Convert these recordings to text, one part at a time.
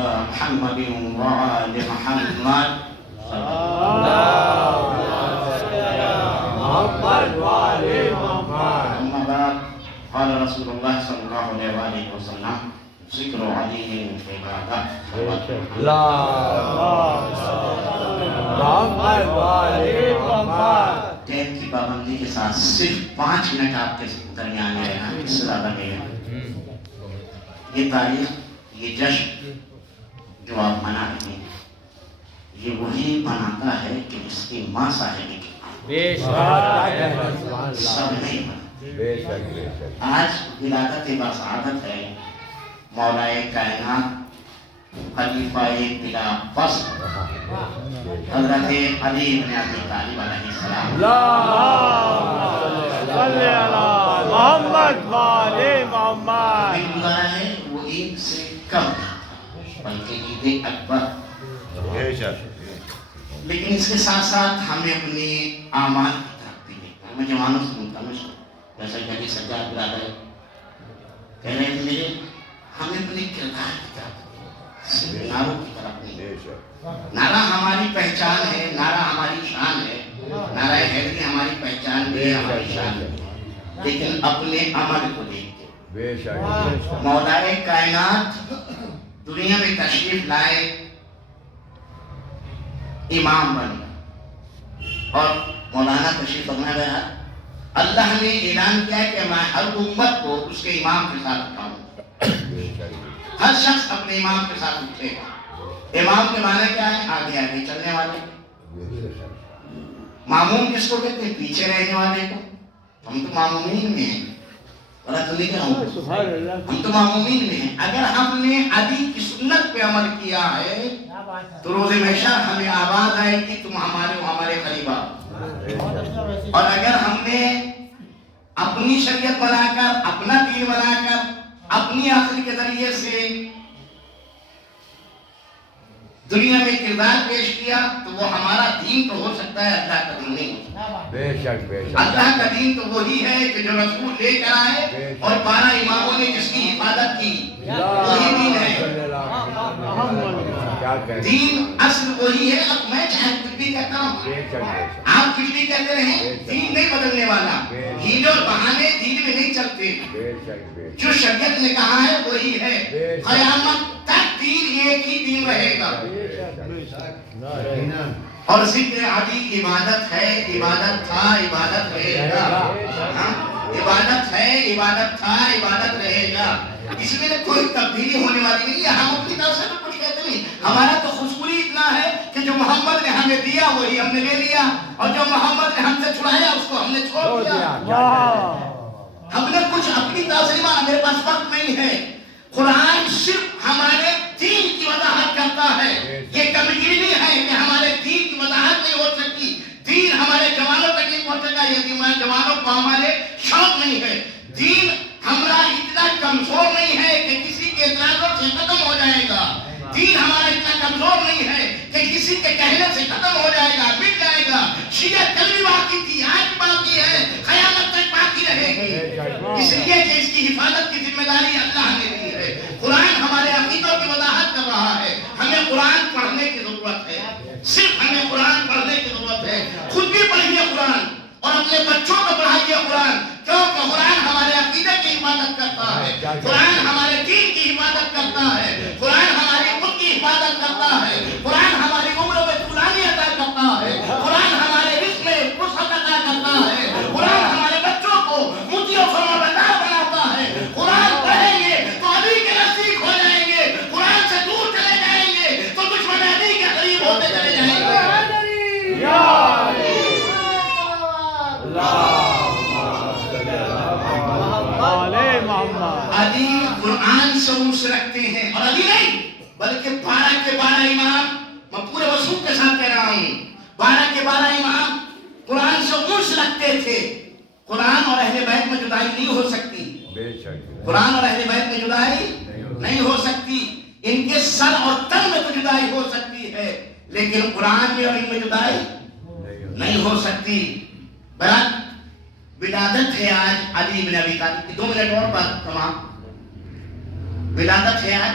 محمد وآل محمد أما بعد قال رسول الله صلى الله عليه وسلم ذکر علی عبادہ ٹائم کی پابندی کے ساتھ صرف 5 منٹ آپ کے درمیان ہے اس سے زیادہ نہیں ہے. یہ تاریخ، یہ جشن جو آپ منا رہے ہیں، یہ وہی مناتا ہے کہ اس کی ماں صاحب کی سب نہیں بنا. آج ولادت بسعادت ہے مولائے کائنات خلیفہ بلا فصل حضرت علی بن ابی طالب علیہ السلام. صلی اللہ محمد والے محمد. گزارا ہے وہ عید سے کم تھا بلکہ عید اکبر. لیکن اس کے ساتھ ساتھ ہمیں اپنی اعمال کی طرف بھی دیکھنا. میں جوانوں سے منتمش ہوں، جیسا کہ علی سجاد برادر کہہ رہے تھے میرے، ہمیں اپنے کردار کی طرف صرف نعروں کی طرف نہیں. نعرہ ہماری پہچان ہے، نعرہ ہماری شان ہے، نعرہ حیدری ہماری پہچان بھی ہے، ہماری شان ہے، لیکن اپنے عمل کو دیکھتے. مولائے کائنات دنیا میں تشریف لائے، امام بن گئے اور مولانا تشریف فرما گیا. اللہ نے اعلان کیا ہے کہ میں ہر امت کو اس کے امام کے ساتھ اٹھاؤں. ہر شخص اپنے امام کے ساتھ اٹھے گا. امام کے معنی کیا ہے؟ آگے آگے چلنے والے. ماموم کس کو کہتے ہیں؟ پیچھے رہنے والے کو. ہم تو معمومین میں ہیں، غلط نہیں کہہ رہا ہوں، ہم تو معمومین میں ہیں. اگر ہم نے علی کی سنت پہ عمل کیا ہے تو روز محشر ہمیں آواز آئے گی تم ہمارے ہو، ہمارے خلیفہ. اور اگر ہم نے اپنی شریعت بنا کر، اپنا دین بنا کر، اپنی عقل کے ذریعے سے دنیا میں کردار پیش کیا تو وہ ہمارا دین تو ہو سکتا ہے، اللہ کا دین نہیں ہو سکتا. اللہ کا دین تو وہی ہے کہ جو رسول لے کر آئے اور 12 اماموں نے جس کی حفاظت کی، وہی دین ہے. دین اصل وہی ہے. اب میں چاہے کچھ بھی کہتا ہوں، آپ کچھ بھی کہتے رہیں، دین نہیں بدلنے والا. ہیلے اور بہانے دین میں نہیں چلتے. جو شریعت نے کہا ہے وہی ہے. قیامت تک دین ایک ہی دین رہے گا. اور ذکر علی عبادت ہے، عبادت تھا، عبادت رہے گا. عبادت ہے، عبادت تھا، عبادت رہے گا. اس میں کوئی تبدیلی ہونے والی نہیں ہے. ہم اپنی طرف سے کچھ کہتے نہیں. ہمارا تو خوشبوئی اتنا ہے کہ جو محمد نے ہمیں دیا وہی ہم نے لے لیا، اور جو محمد نے ہم سے چھڑایا اس کو ہم نے چھوڑ دیا. ہم نے کچھ اپنی طرف سے نہیں مانا. میرے پاس وقت نہیں ہے. قرآن صرف ہمارے دین کی وضاحت کرتا ہے. یہ کمزوری نہیں ہے کہ ہمارے دین کی وضاحت نہیں ہو سکتی. دین ہمارے جوانوں تک نہیں پہنچ سکا، یہ جوانوں کو ہمارے شوق نہیں ہے. دین ہمارا اتنا کمزور نہیں ہے کہ کسی کے اعتراضوں سے ختم ہو جائے گا. دین ہمارا اتنا کمزور نہیں ہے کہ کسی کے کہنے سے ختم ہو جائے گا، مٹ جائے گا. شریعت کل بھی باقی تھی، آج بھی باقی ہے، قیامت تک باقی رہے گی. اس لیے کہ اس کی حفاظت کی ذمہ داری اللہ نے دی ہے. قرآن ہمارے عقیدوں کی وضاحت کر رہا ہے. ہمیں قرآن پڑھنے کی ضرورت ہے، صرف ہمیں قرآن پڑھنے کی ضرورت ہے. خود بھی پڑھیے قرآن اور اپنے بچوں کو پڑھائیے قرآن، کیونکہ قرآن ہمارے عقیدے کی حفاظت کرتا ہے. قرآن ہمارے دین کی حفاظت کرتا ہے. قرآن ہماری خود کی حفاظت کرتا ہے. قرآن ہماری عمر میں طولانی عطا کرتا ہے. قرآن ہمارے رزق میں وسعت عطا کرتا ہے. قرآن ہمارے بچوں کو مطیع و فرمانبردار بناتا ہے. قرآن پڑھیں گے تو علی کے نزدیک ہو جائیں گے. قرآن سے دور چلے جائیں گے تو دشمن علی کے قریب ہوتے چلے جائیں گے. علی قرآن سے انس رکھتے ہیں، اور علی نہیں بلکہ 12 کے 12 امام، میں پورے وثوق کے ساتھ کہہ رہا ہوں، 12 کے 12 امام قرآن سے انس رکھتے تھے. قرآن اور اہل بیت میں جدائی نہیں ہو سکتی. قرآن اور اہل بیت میں جدائی نہیں ہو سکتی. ان کے سر اور تن میں تو جدائی ہو سکتی ہے، لیکن قرآن میں اور ان میں جدائی نہیں ہو سکتی. برات ولادت ہے آج علی بن ابی طالب کی. 2 منٹ اور بات تمام. ولادت ہے آج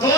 2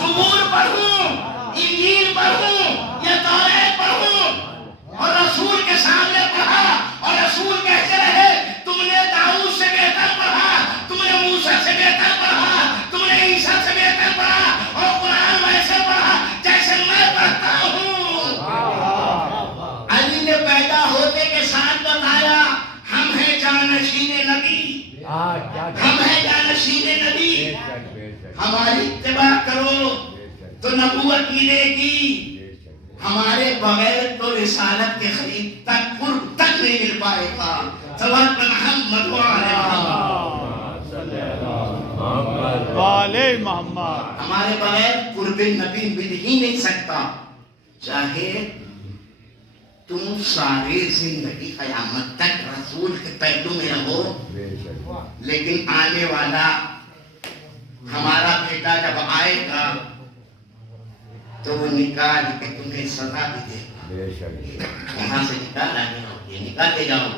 زبور پڑھوں، انجیل پڑھوں یا تورات پڑھوں؟ اور رسول کے سامنے پڑھا اور رسول کہتے رہے تم نے داؤد سے بہتر پڑھا، تم نے موسیٰ سے بہتر پڑھا، تم نے عیسیٰ سے بہتر پڑھا، اور قرآن ویسے پڑھا جیسے میں پڑھتا ہوں۔ علی نے پیدا ہوتے کے ساتھ بتایا ہم ہیں جانشین نبی، ہم ہیں جانشین نبی، ہماری اتباع کرو تو نبوت ملے گی، ہمارے بغیر تو رسالت کے قریب تک قرب تک نہیں مل پائے گا۔ صلوات محمد وعلی محمد، ہمارے بغیر قرب نبی مل ہی نہیں سکتا، چاہے تم سارے زندگی قیامت تک رسول کے پہلو میں رہو، لیکن آنے والا ہمارا بیٹا جب آئے گا تو وہ نکال کے تمہیں سزا بھی دے گا، وہاں سے نکال آگے ہوگی، نکالے جاؤ۔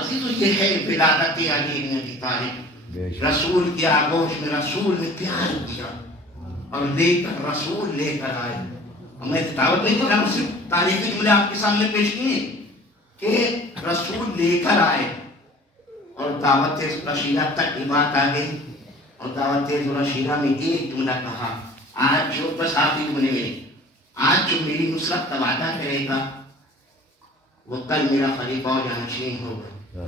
عزیزو یہ ہے ولادت علی بن ابی طالب، رسول کی آغوش میں رسول نے پیار کیا اور لے کر رسول لے کر آئے۔ میں دعوت نہیں کر رہا ہوں، صرف تاریخی جملے آپ کے سامنے پیش کیے کہ رسول لے کر آئے اور دعوت رشیدہ تک کی بات آ گئی، اور دعوت رشیدہ میں ایک جملہ کہا، آج جو بس آپ ہی جملے میں، آج جو میری نصرت کا وعدہ کرے گا وہ کل میرا خلیفہ و جانشین ہوگا۔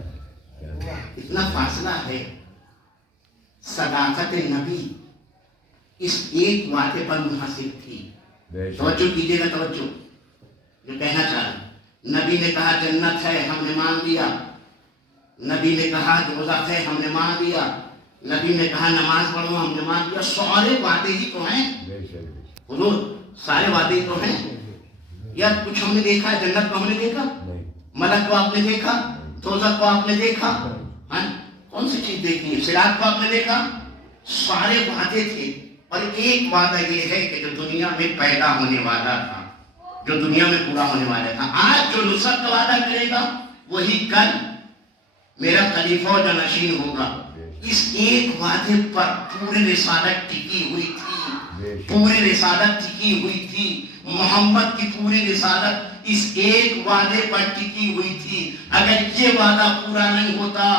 اتنا فاصلہ ہے، صداقت نبی اس ایک وعدے پر منحصر تھی۔ توجہ کیجئے گا، توجہ جو کہنا چاہ رہا، نبی نے کہا جنت ہے، ہم نے مان لیا، نبی نے کہا دوزخ ہے، ہم نے مان لیا، نبی نے کہا نماز پڑھو، ہم نے مان لیا۔ سارے وعدے ہی تو ہیں حضور، سارے وعدے ہی تو ہیں۔ یا کچھ ہم نے دیکھا ہے؟ جنت کو ہم نے دیکھا، ملک کو آپ نے دیکھا، دوزخ کو آپ نے دیکھا، کون سی چیز دیکھی ہے؟ صراط کو آپ نے دیکھا؟ سارے وعدے تھے، اور ایک وعدہ یہ ہے کہ جو دنیا میں پیدا ہونے والا تھا، جو دنیا میں پورا ہونے والا تھا، آج جو نصرت کا وعدہ کرے گا وہی کل میرا خلیفہ و جانشین ہوگا۔ اس ایک وعدے پر پوری رسالت ٹکی ہوئی تھی، پوری رسالت ٹکی ہوئی تھی، محمد کی پوری رسالت اس ایک وعدے پر ٹکی ہوئی تھی۔ اگر یہ وعدہ پورا نہیں ہوتا،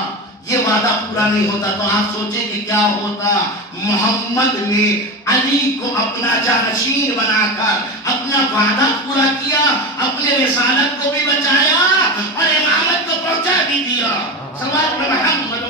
یہ وعدہ پورا نہیں ہوتا تو آپ سوچیں کہ کیا ہوتا۔ محمد نے علی کو اپنا جانشین بنا کر اپنا وعدہ پورا کیا، اپنے رسالت کو بھی بچایا اور امامت کو پہنچا بھی دیا۔ صلوات محمد